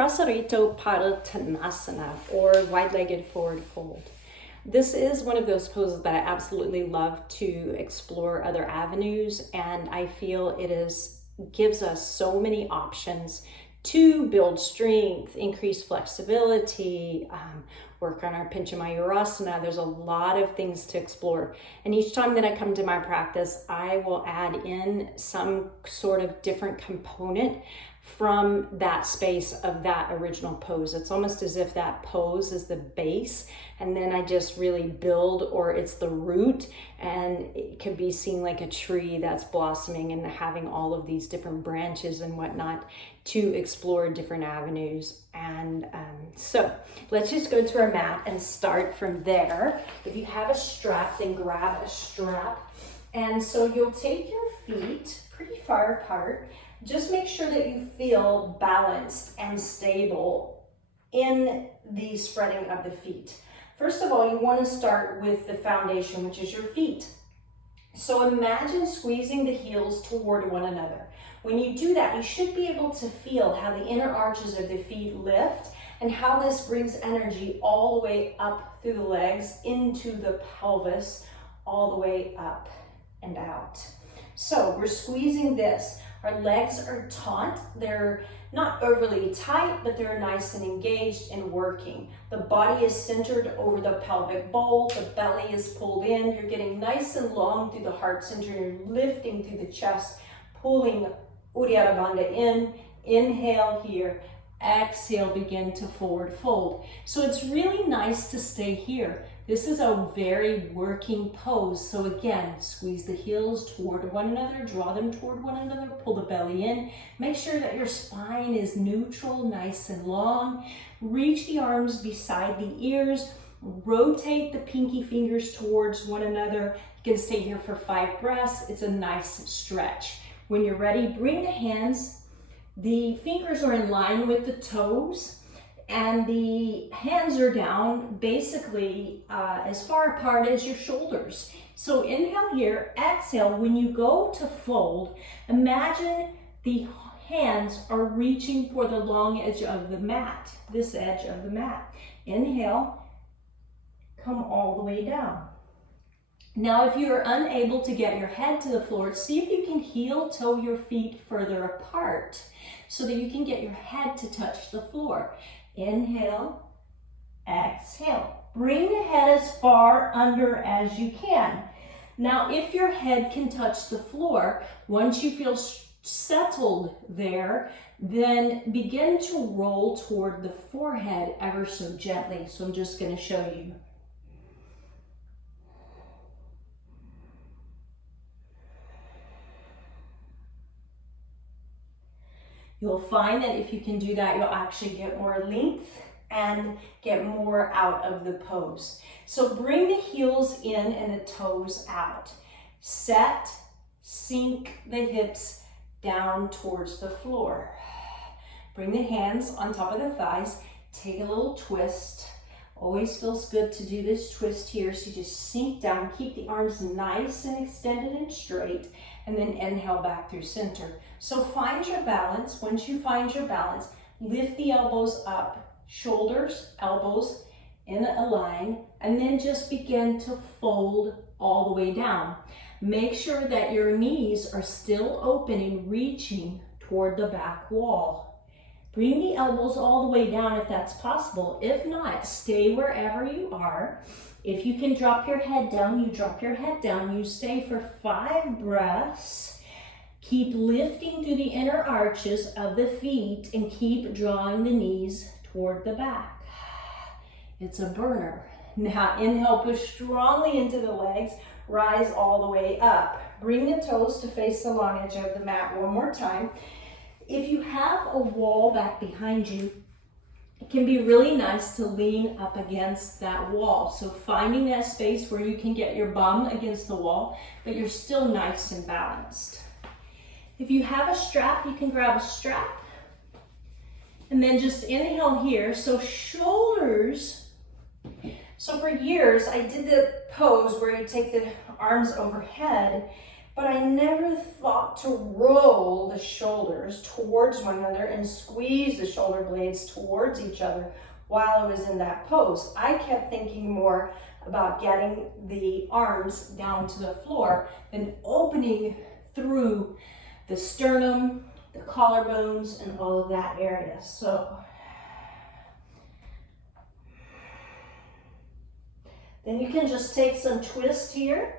Prasarita Padottanasana, or wide-legged forward fold. This is one of those poses that I absolutely love to explore other avenues, and I feel gives us so many options to build strength, increase flexibility, work on our Pincha Mayurasana. There's a lot of things to explore. And each time that I come to my practice, I will add in some sort of different component from that space of that original pose. It's almost as if that pose is the base, and then I just really build, or it's the root, and it could be seen like a tree that's blossoming and having all of these different branches and whatnot to explore different avenues. And so let's just go to our mat and start from there. If you have a strap, then grab a strap. And so you'll take your feet pretty far apart. Just make sure that you feel balanced and stable in the spreading of the feet. First of all, you want to start with the foundation, which is your feet. So imagine squeezing the heels toward one another. When you do that, you should be able to feel how the inner arches of the feet lift and how this brings energy all the way up through the legs into the pelvis, all the way up and out. So we're squeezing this. Our legs are taut. They're not overly tight, but they're nice and engaged and working. The body is centered over the pelvic bowl. The belly is pulled in. You're getting nice and long through the heart center. You're lifting through the chest, pulling Uddiyana Bandha in. Inhale here. Exhale, begin to forward fold. So it's really nice to stay here. This is a very working pose. So again, squeeze the heels toward one another, draw them toward one another, pull the belly in. Make sure that your spine is neutral, nice and long. Reach the arms beside the ears. Rotate the pinky fingers towards one another. You can stay here for 5 breaths. It's a nice stretch. When you're ready, bring the hands. The fingers are in line with the toes, and the hands are down basically as far apart as your shoulders. So inhale here, exhale. When you go to fold, imagine the hands are reaching for the long edge of the mat, this edge of the mat. Inhale, come all the way down. Now, if you're unable to get your head to the floor, see if you can heel toe your feet further apart so that you can get your head to touch the floor. Inhale, exhale. Bring the head as far under as you can. Now, if your head can touch the floor, once you feel settled there, then begin to roll toward the forehead ever so gently. So I'm just going to show you. You'll find that if you can do that, you'll actually get more length and get more out of the pose. So bring the heels in and the toes out. Set, sink the hips down towards the floor. Bring the hands on top of the thighs. Take a little twist. Always feels good to do this twist here. So you just sink down, keep the arms nice and extended and straight, and then inhale back through center. So find your balance. Once you find your balance, lift the elbows up, shoulders, elbows in a line, and then just begin to fold all the way down. Make sure that your knees are still open and reaching toward the back wall. Bring the elbows all the way down if that's possible. If not, stay wherever you are. If you can drop your head down, you drop your head down. You stay for 5 breaths. Keep lifting through the inner arches of the feet and keep drawing the knees toward the back. It's a burner. Now inhale, push strongly into the legs. Rise all the way up. Bring the toes to face the long edge of the mat one more time. If you have a wall back behind you, it can be really nice to lean up against that wall. So finding that space where you can get your bum against the wall, but you're still nice and balanced. If you have a strap, you can grab a strap. And then just inhale here. So shoulders. So for years, I did the pose where you take the arms overhead, but I never thought to roll the shoulders towards one another and squeeze the shoulder blades towards each other while I was in that pose. I kept thinking more about getting the arms down to the floor and opening through the sternum, the collarbones, and all of that area. So then you can just take some twist here.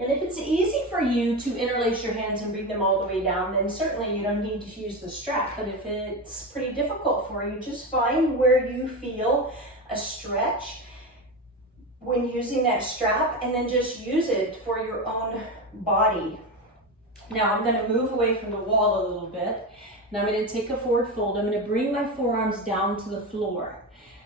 And if it's easy for you to interlace your hands and bring them all the way down, then certainly you don't need to use the strap. But if it's pretty difficult for you, just find where you feel a stretch when using that strap, and then just use it for your own body. Now I'm going to move away from the wall a little bit, and I'm going to take a forward fold. I'm going to bring my forearms down to the floor.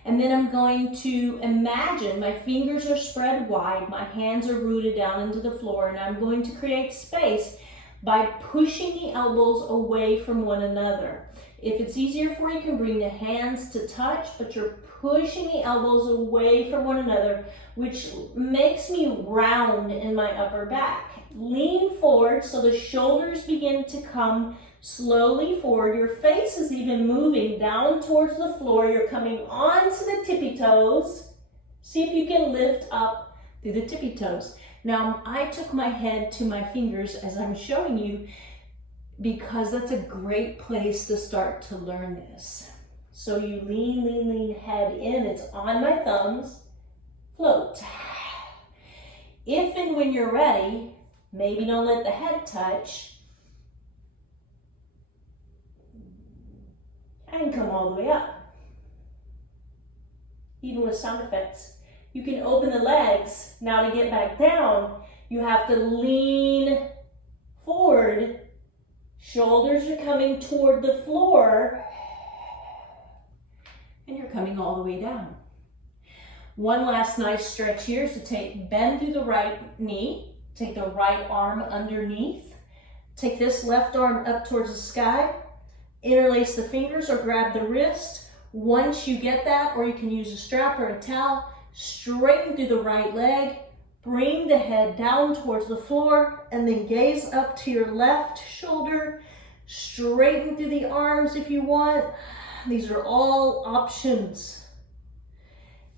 And then I'm going to imagine my fingers are spread wide, my hands are rooted down into the floor, and I'm going to create space by pushing the elbows away from one another. If it's easier for you, you can bring the hands to touch, but you're pushing the elbows away from one another, which makes me round in my upper back. Lean forward so the shoulders begin to come slowly forward. Your face is even moving down towards the floor. You're coming onto the tippy toes. See if you can lift up through the tippy toes. Now, I took my head to my fingers as I'm showing you because that's a great place to start to learn this. So you lean, lean, lean, head in. It's on my thumbs. Float. If and when you're ready, maybe don't let the head touch. And come all the way up. Even with sound effects. You can open the legs. Now to get back down, you have to lean forward. Shoulders are coming toward the floor. And you're coming all the way down. One last nice stretch here is to bend through the right knee. Take the right arm underneath. Take this left arm up towards the sky. Interlace the fingers or grab the wrist. Once you get that, or you can use a strap or a towel, straighten through the right leg, bring the head down towards the floor, and then gaze up to your left shoulder. Straighten through the arms if you want. These are all options.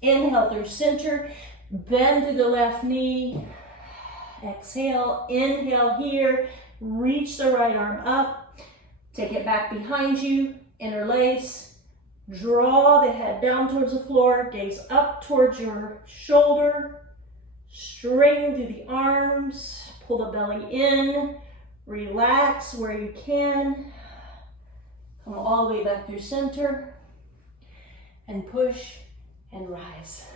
Inhale through center, bend through the left knee. Exhale, inhale here, reach the right arm up. Take it back behind you, interlace, draw the head down towards the floor, gaze up towards your shoulder, straighten through the arms, pull the belly in, relax where you can, come all the way back through center, and push and rise.